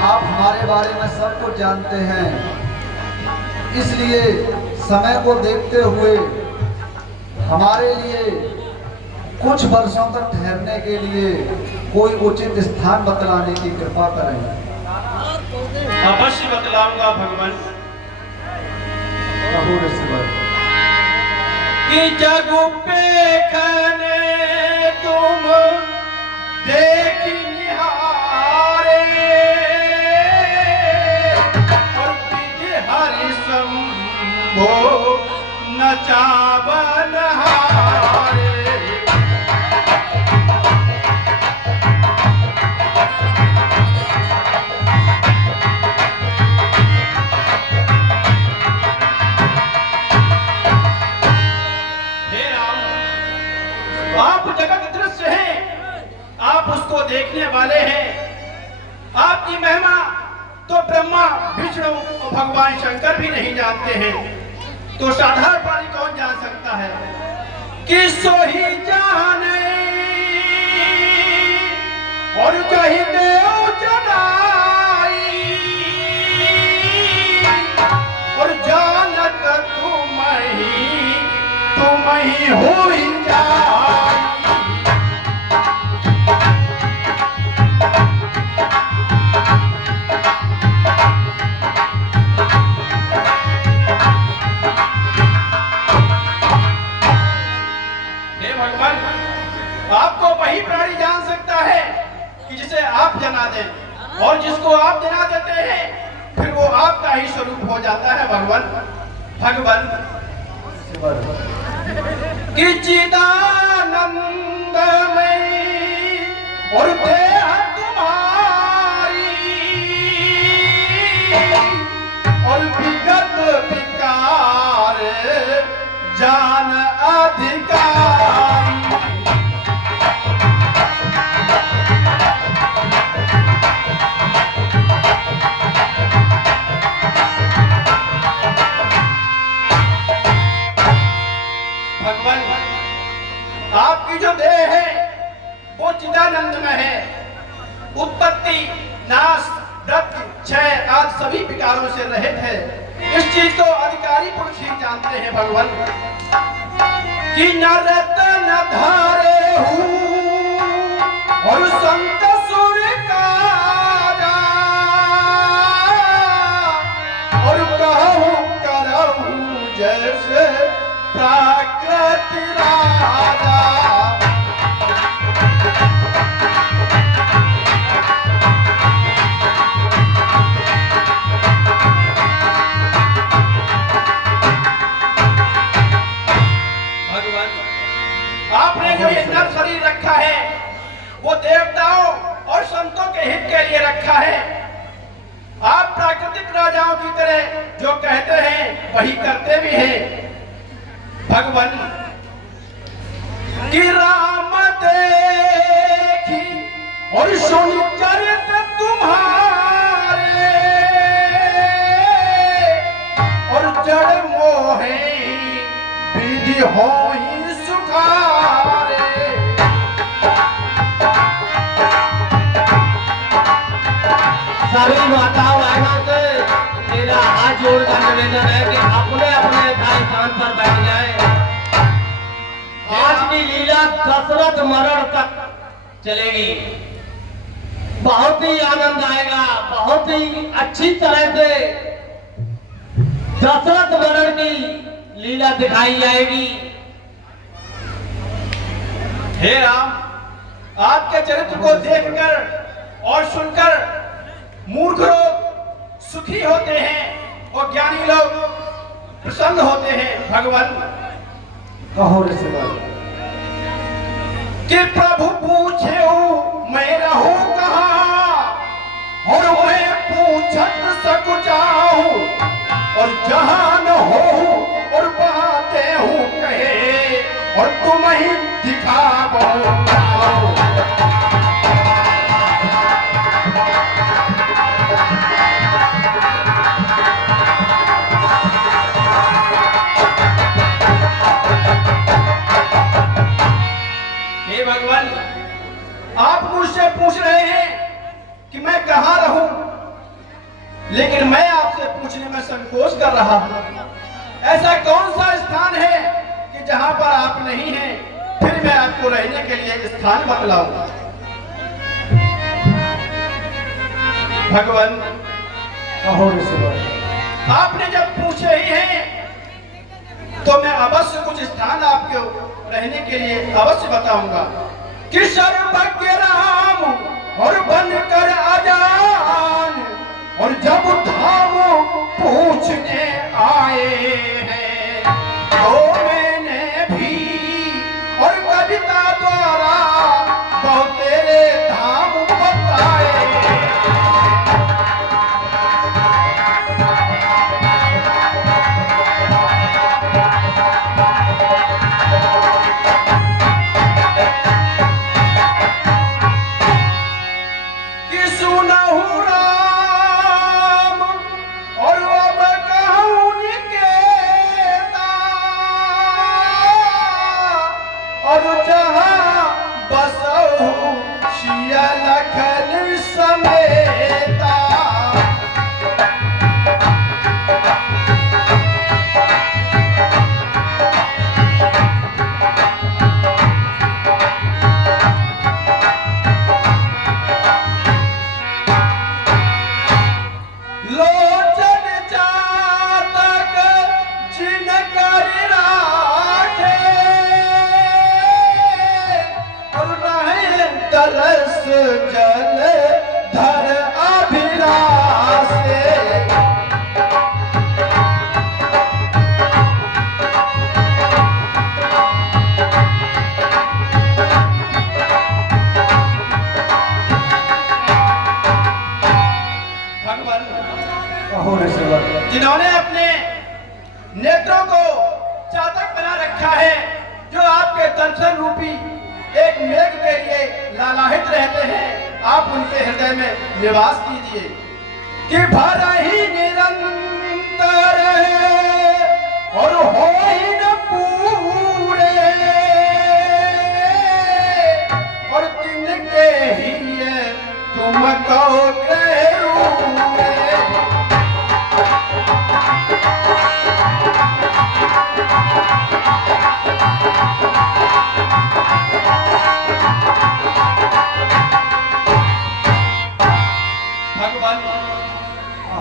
आप हमारे बारे में सब कुछ जानते हैं, इसलिए समय को देखते हुए हमारे लिए कुछ वर्षों तक ठहरने के लिए कोई उचित स्थान बतलाने की कृपा करें। अवश्य बतलाऊंगा भगवान। कि जग पे खने तुम देख निहारे और विधि हरि शंभो नचावन हारे। आप जगत दृश्य हैं, आप उसको देखने वाले हैं। आपकी महिमा तो ब्रह्मा विष्णु और भगवान शंकर भी नहीं जानते हैं, तो साधारण प्राणी कौन जान सकता है? कि सो ही जाने और कहीं देव जनाई और जानत तुम ही हो ही जाई। आपको वही प्राणी जान सकता है कि जिसे आप जना दें, और जिसको आप जना देते हैं फिर वो आपका ही स्वरूप हो जाता है भगवान। कि चिदानंद में और देह तुम्हारी और विगत विकार जान अधिकारी। आपकी जो देह है वो चिदानंद में है। उत्पत्ति, नाश, मृत्यु, क्षय आदि सभी विकारों से रहित है। इस चीज को अधिकारी पुरुष ही जानते हैं भगवान। कि न रतन धारे हूँ और संत सुर काजा और कहूँ करहूँ जैसे प्राकृति राजा। भगवान, आपने जो ये नर शरीर रखा है वो देवताओं और संतों के हित के लिए रखा है। आप प्राकृतिक राजाओं की तरह जो कहते हैं वही करते भी हैं भगवान। कि राम देखी और सुन चरित तुम्हारे और जड़ मोहे विधि हो ही सुखारे। सभी माताओं बहनों से मेरा हाथ जोड़कर निवेदन है कि अपने अपने स्थान पर बैठ जाएं। आज की लीला दशरथ मरण तक चलेगी। बहुत ही आनंद आएगा, बहुत ही अच्छी तरह से दशरथ मरण की लीला दिखाई जाएगी। हे राम, आपके चरित्र को देखकर और सुनकर मूर्ख लोग सुखी होते हैं और ज्ञानी लोग प्रसन्न होते हैं भगवान। कहो ऋषिवर। कि प्रभु पूछे मैं रहूं कहाँ और मैं पूछत सकुचाऊं और जहां न हो और बातें हूं कहे और तुम ही दिखाओ। भगवान, आप मुझसे पूछ रहे हैं कि मैं कहाँ रहूं लेकिन मैं आपसे पूछने में संकोच कर रहा हूं, ऐसा कौन सा स्थान है कि जहां पर आप नहीं हैं, फिर मैं आपको रहने के लिए स्थान बतलाऊं। भगवान, कहो ऋषिवर। आपने जब पूछे ही हैं तो मैं अवश्य कुछ स्थान आपको रहने के लिए अवश्य बताऊंगा कि सर्वज्ञ राम और बनकर अजान और जब धाम पूछने आए हैं तो मैंने भी और कविता द्वारा बहुत तेरे धाम बताए। जिन्होंने अपने नेत्रों को चातक बना रखा है, जो आपके दर्शन रूपी एक मेघ के लिए लालायित रहते हैं, आप उनके हृदय में निवास कीजिए कि भर ही निरंतर और हो ही न पूरे और तिनके ही तुमको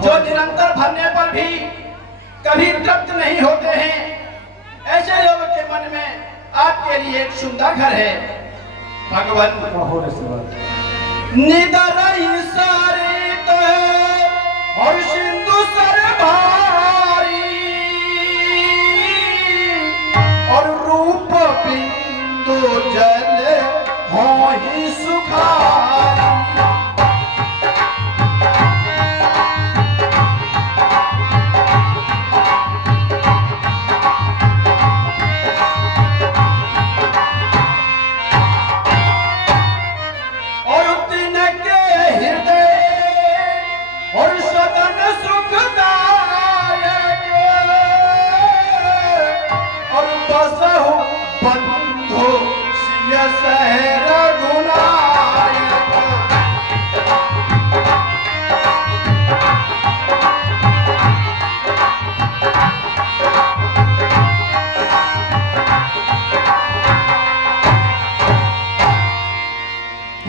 जो निरंतर भरने पर भी कभी तृप्त नहीं होते हैं, ऐसे लोगों के मन में आपके लिए एक सुंदर घर है। भगवान, निदरई सरित और सिंधु सर भारी और रूप बिंदु जल हो ही सुखारी।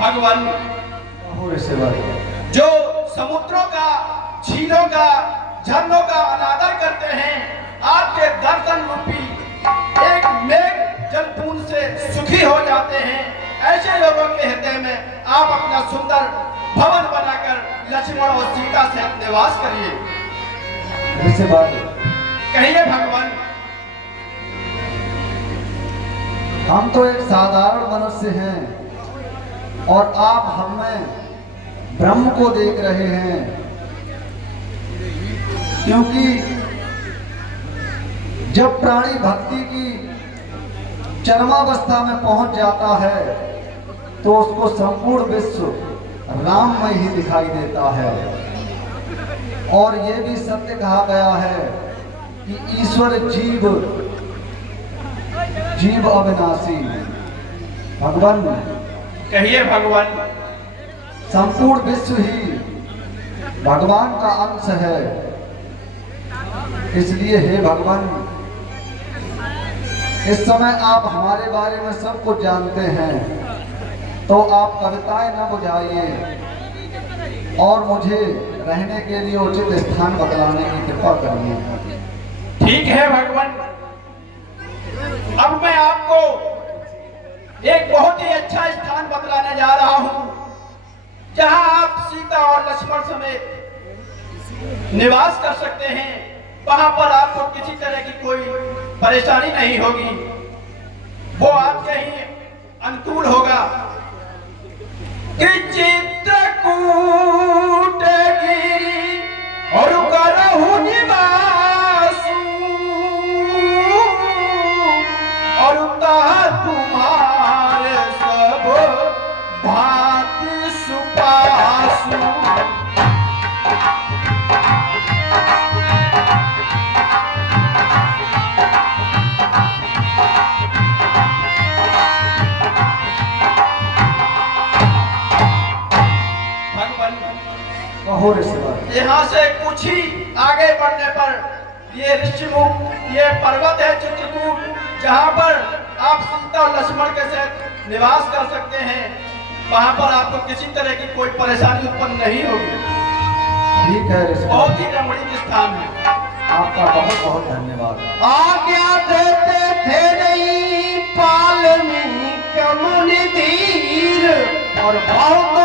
भगवान, जो समुद्रों का, झीलों का, झरनों का अनादर करते हैं, आपके दर्शन रूपी एक मेघ जलपूर्ण से सुखी हो जाते हैं, ऐसे लोगों के हृदय में आप अपना सुंदर भवन बनाकर लक्ष्मण और सीता से निवास करिए। कहिए भगवान। हम तो एक साधारण मनुष्य हैं और आप हमें ब्रह्म को देख रहे हैं, क्योंकि जब प्राणी भक्ति की चरमावस्था में पहुंच जाता है तो उसको संपूर्ण विश्व राममय ही दिखाई देता है। और यह भी सत्य कहा गया है कि ईश्वर जीव अविनाशी। भगवान, कहिए भगवान। संपूर्ण विश्व ही भगवान का अंश है। इसलिए हे भगवान, इस समय आप हमारे बारे में सब कुछ जानते हैं, तो आप कविताएं न बुझाइए और मुझे रहने के लिए उचित स्थान बतलाने की कृपा करिए। ठीक है भगवान, अब मैं आपको एक बहुत ही अच्छा स्थान बतलाने जा रहा हूं, जहां आप सीता और लक्ष्मण समेत निवास कर सकते हैं। वहां पर आपको किसी तरह की कोई परेशानी नहीं होगी, वो आपके ही अनुकूल होगा। कि चित्रकूट गिरी और करहु निवासु, और तुम्हारे सब भांति सुपासु। कहो ऋषिवर। यहाँ से कुछ ही आगे बढ़ने पर ये ऋषिमुख, ये पर्वत है चित्रकूट, जहाँ पर आप सीता और लक्ष्मण के साथ निवास कर सकते हैं। वहाँ पर आपको किसी तरह की कोई परेशानी उत्पन्न नहीं होगी। ठीक है ऋषिवर, बहुत ही रमणीय स्थान है। आपका बहुत बहुत धन्यवाद। आज्ञा देते थे नहीं पालनी कमुनि धीर, और बहुत